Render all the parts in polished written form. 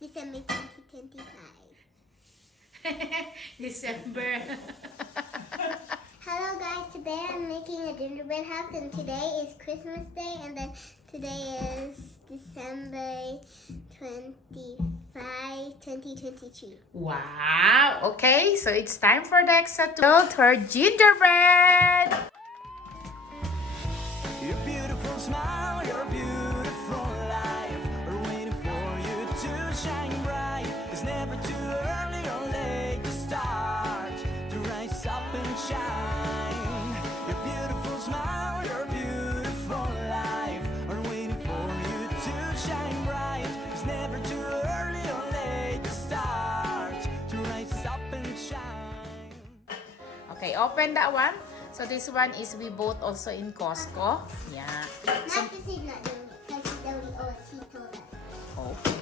December 2025. December. Hello guys, today I'm making a gingerbread house and today is Christmas Day and then today is December 25, 2022. Wow. Okay, so it's time for Dexa to build her gingerbread. Your beautiful smile, your beautiful life are waiting for you to shine bright. It's never too early or late to start to rise up and shine. Your beautiful smile, your beautiful life are waiting for you to shine bright. It's never too early or late to start to rise up and shine. Okay, open that one. So this one is we bought also in Costco. Yeah. So, Master is not doing it because she told us. okay.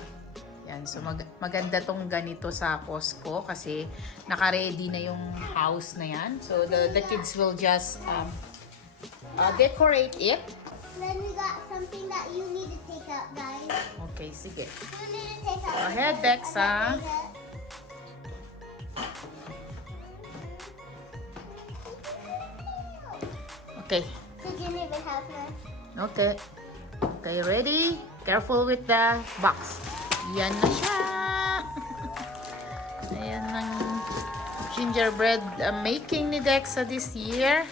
Yan. So maganda tong ganito sa Costco kasi naka-ready na yung house na yan. So the kids will just decorate it. Then we got something that you need to take out, guys. Okay, sige. You need to take out. Go ahead, Dexa. Okay. The gingerbread house now. Okay. Okay, ready? Careful with the box. Yan na siya. Ayan ang gingerbread making ni Dexa this year.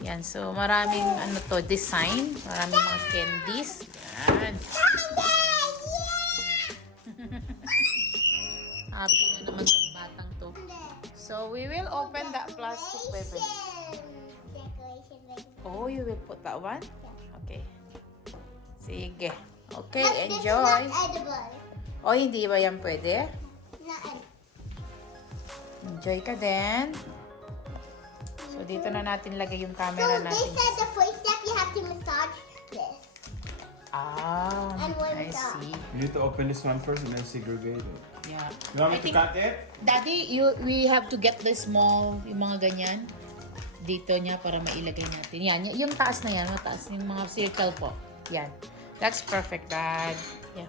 Yan, so maraming ano to, design. Maraming mga candies. Yan. Happy na naman tong batang to. So, we will open that plastic paper. Decoration. Oh, you will put that one? Okay. Sige. Okay, But this is enjoy. not edible. Oh, hindi ba yan pwede? Not edible. Enjoy ka din. So, dito na natin lagay yung camera So they natin. said the first step you have to massage this. Ah, And one I stop. see. You need to open this one first and then segregate it. Yeah. You want I me to think- cut it? Daddy, we have to get the small, yung mga ganyan. Dito niya para mailagay natin. Yan, yung taas na yan, mataas yung mga circle po. Yan. That's perfect, Dad. Yeah.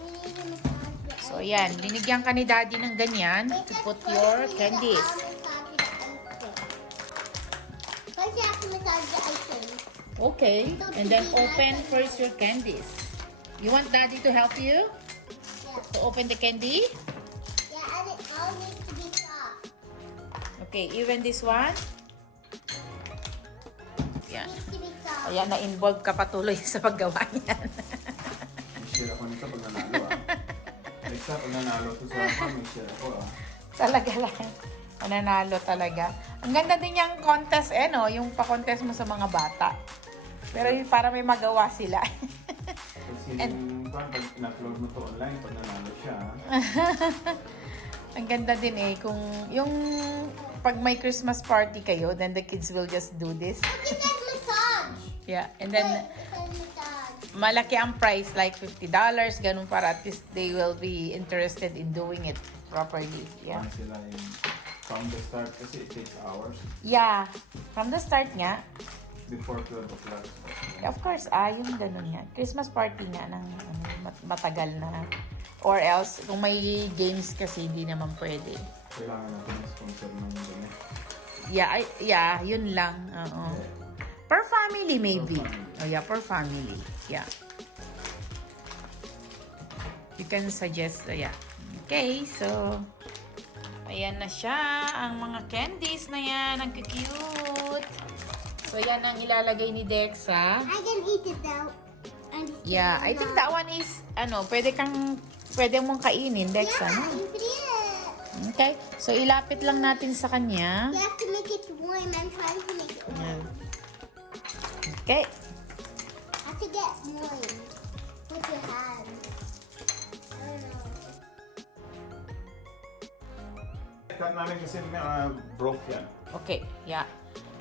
We need to massage the So, yan. Binigyan ka ni Daddy ng ganyan They to said put first your we need to candies. massage the icing. First you have to massage the icing. Okay. So, And then to be open nice and first your candies. You want Daddy to help you Yeah. to open the candy? Yeah, and it all needs to be soft. Okay, even this one. Yan. Needs to be soft. Ayan, na-involve ka patuloy sa paggawa niyan. May share ako nito pag nanalo Next time, pag nanalo to sa akin, may share ako Talaga lang. Mananalo talaga. Ang ganda din yung contest, no? Yung pa-contest mo sa mga bata. Pero yung para may magawa sila. Kasi pag in-upload mo to online, pag nanalo siya, Ang ganda din kung yung pag may Christmas party kayo, then the kids will just do this. It says massage. Yeah, and then It says massage. malaki ang price, like $50, ganun para at least they will be interested in doing it properly. Yeah. paano sila yung from the start kasi it takes hours Yeah, from the start nga, before 12 o'clock. of course, yung ganun nga. Christmas party nga ng matagal na. Or else, kung may games kasi, hindi naman pwede. Kailangan natin ng sponsor ng ganyan. Yeah, yun lang. Oo. Per family, maybe. Per family. Oh, yeah, per family. Yeah. You can suggest, yeah. Okay, so, ayan na siya. Ang mga candies na yan. Ang cute. So, yan ang ilalagay ni Dexa. I can eat it though. I'm just Yeah, I kidding. think that one is, pwede mong kainin, Dexa, Yeah, no? you can eat it. Okay, so ilapit lang natin sa kanya. You have to make it warm. I'm trying to make it warm. Okay. I have to get warm with your hands. I don't know. Cut namin kasi broke yan. Okay, yeah.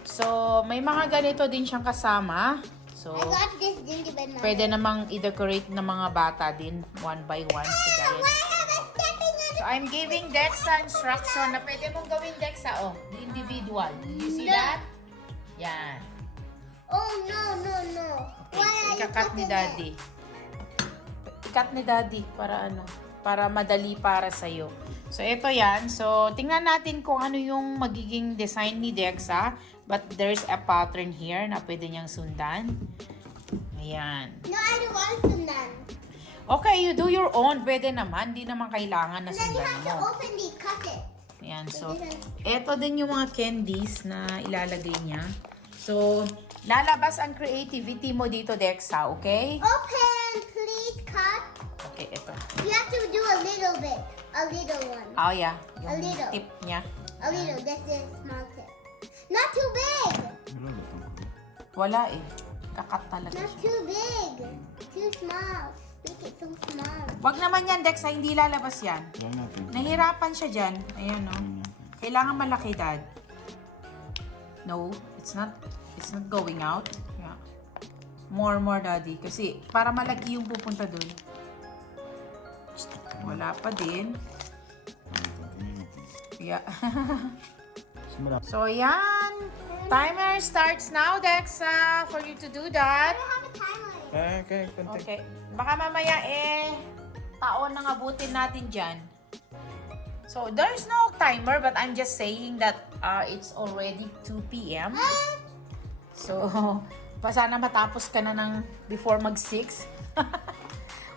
So, may mga ganito din siyang kasama. So, I got this gingerbread man. pwede namang i-decorate ng mga bata din, one by one. Kagaya Why have I stepping on So, I'm giving Dexa instruction na pwede mong gawin, Dexa. Oh, the individual. Did you see that? Yan. Oh, no. Okay, so ikakat ni Daddy. Ikat ni Daddy para ano. para madali para sa'yo. So, ito yan. So, tingnan natin kung ano yung magiging design ni Dexa. But there's a pattern here na pwede niyang sundan. Ayan. No, I don't want sundan. Okay, you do your own. Pwede naman. Di naman kailangan na And then you sundan have to mo. open the cut it. Ayan. So, ito din yung mga candies na ilalagay niya. So, lalabas ang creativity mo dito, Dexa. Okay? Open, please, cut. Okay, ito. You have to do a little bit. A little one. Oh, yeah. A Yung little. tip niya. A little. This is small tip. Not too big. Wala eh. Kakat talaga Not siya. too big. Too small. Make it so small. Wag naman yan, Dexa. Hindi lalabas yan. Yan natin. Nahirapan siya dyan. Ayan, no? Kailangan malaki, Dad. No, it's not going out. Yeah. More, Daddy. Kasi, para malaki yung pupunta dun. Wala pa din. Yeah. So, yan. Timer starts now, Dexa, for you to do that. I don't have a timer. Okay, konti. Okay. Baka mamaya taon nang abutin natin dyan. So, there's no timer, but I'm just saying that it's already 2 p.m. So, sana matapos ka na ng before mag-6.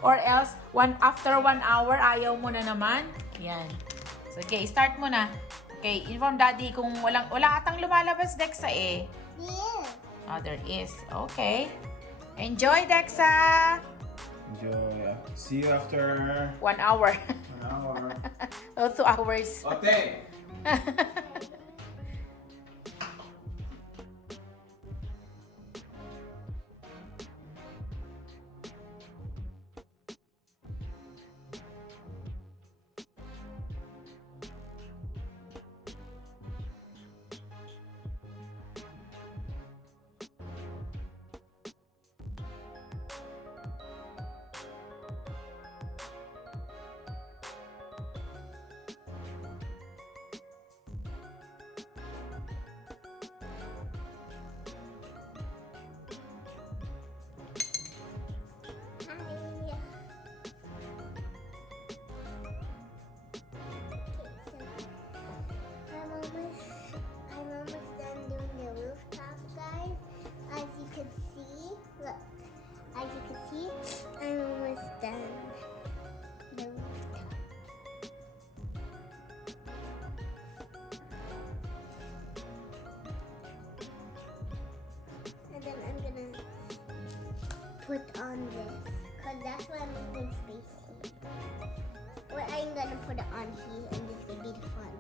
Or else, after 1 hour, ayaw mo na naman. Yan. So, okay, start mo na. Okay, inform Daddy kung wala atang lumalabas, Dexa eh. Yeah. Oh, there is. Okay. Enjoy, Dexa! Enjoy. See you after 1 hour. 1 hour. Oh, 2 hours. Okay. I'm almost done doing the rooftop, guys. As you can see, look. As you can see, I'm almost done the rooftop. And then I'm gonna put on this, cause that's what I'm moving space. Well, I'm gonna put it on here, and this will be the front.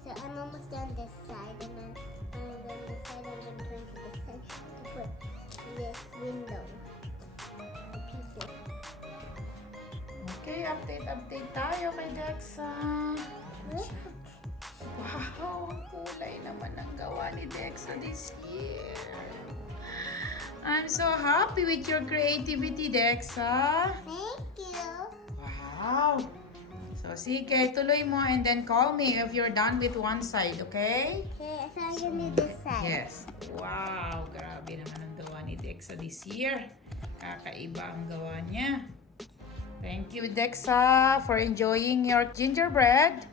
So I'm almost done this side, and then I'm done this side. I'm gonna turn to this side to put this window. The pieces. Okay, update tayo kay Dexa. Wow, ang kulay naman ang gawa ni Dexa this year. I'm so happy with your creativity, Dexa. Thank you. Wow. So, sige, tuloy mo and then call me if you're done with one side, okay? Okay, so I'm gonna do this side. Yes. Wow, grabe naman ang gawa ni Dexa this year. Kakaiba ang gawa niya. Thank you, Dexa, for enjoying your gingerbread.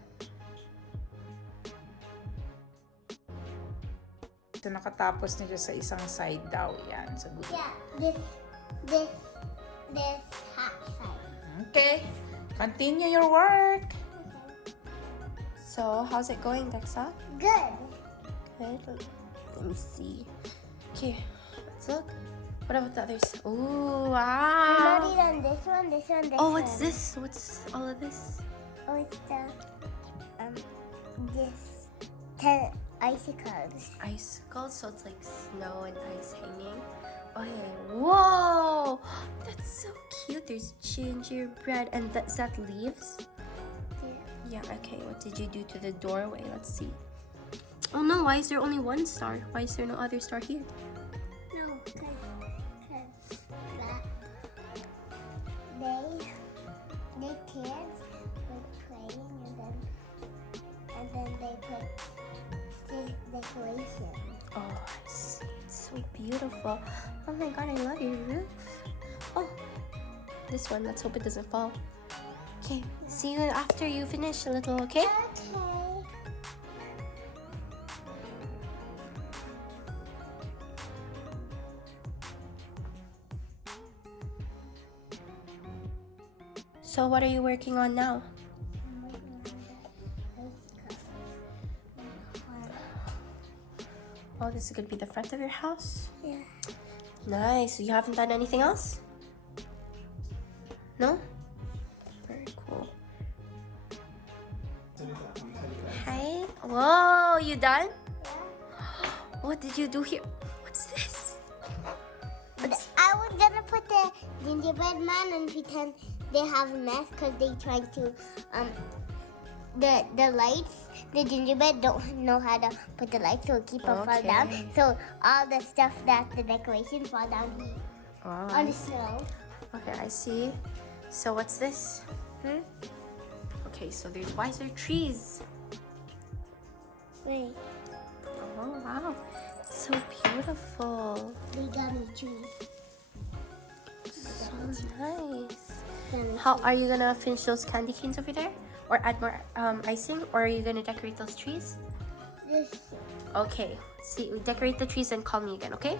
So, nakatapos na siya sa isang side daw. Yan, sa buti. Yeah, this half side. Okay. Continue your work. So, how's it going, Dexa? Good. Good. Let me see. Okay, let's look. What about the others? Ooh, I'm wow. already done this one, this one, this Oh, one. what's this? What's all of this? Oh, it's the this 10 icicles. Icicles, so it's like snow and ice hanging. Okay. Whoa, that's so cute. There's gingerbread, and is that leaves? Yeah. Okay. What did you do to the doorway? Let's see. Oh no! Why is there only one star? Why is there no other star here? No, because they kids were playing, and then they put stick decoration. Oh, I see. It's so beautiful. Oh my god, I love your roof. Oh, this one. Let's hope it doesn't fall. Okay, see you after you finish a little, okay? Okay. So what are you working on now? Oh, this is gonna be the front of your house? Yeah. Nice. So you haven't done anything else? No? Very cool. Hi. Whoa, you done? What did you do here? What's this? I was gonna put the gingerbread man and pretend they have a mess because they trying to the lights. The gingerbread don't know how to put the lights, so keep them fall down. Okay. So all the stuff that the decorations fall down here Oh, on the snow. okay, I see. So what's this? Okay, so there's wiser trees. Wait, Oh, wow. So beautiful. they got me trees. So nice. Gummy How are you gonna finish those candy canes over there? Or add more icing? Or are you gonna decorate those trees? trees. Okay. See, decorate the trees and call me again, okay?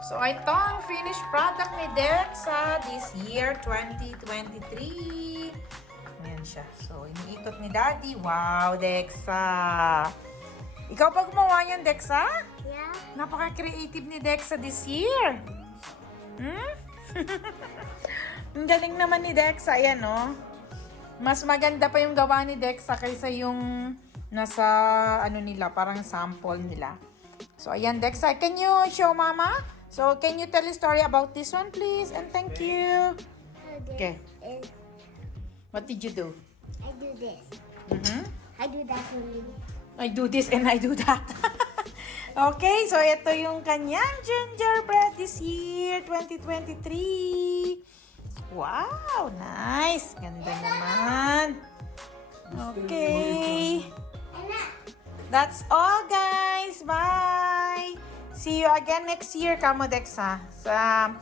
So, ito ang finished product ni Dexa this year, 2023. Ayan siya. So, iniikot ni Daddy. Wow, Dexa! Ikaw ba gumawa niyan, Dexa? Yeah. Napaka-creative ni Dexa this year. Ang galing naman ni Dexa. Ayan, no? Mas maganda pa yung gawa ni Dexa kaysa yung nasa, ano nila, parang sample nila. So, ayan, Dexa. Can you show Mama? So, can you tell a story about this one, please? And thank you. Okay. What did you do? I do this. I do that for you. I do this and I do that. Okay, so ito yung kanyang gingerbread this year, 2023. Wow, nice. Ganda naman. Okay. That's all, guys. Bye. See you again next year, Kamo Dexa. Sa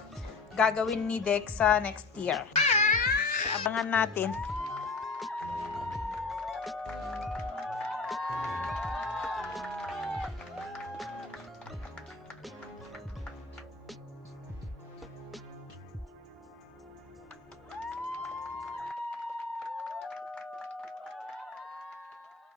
gagawin ni Dexa next year. Abangan natin.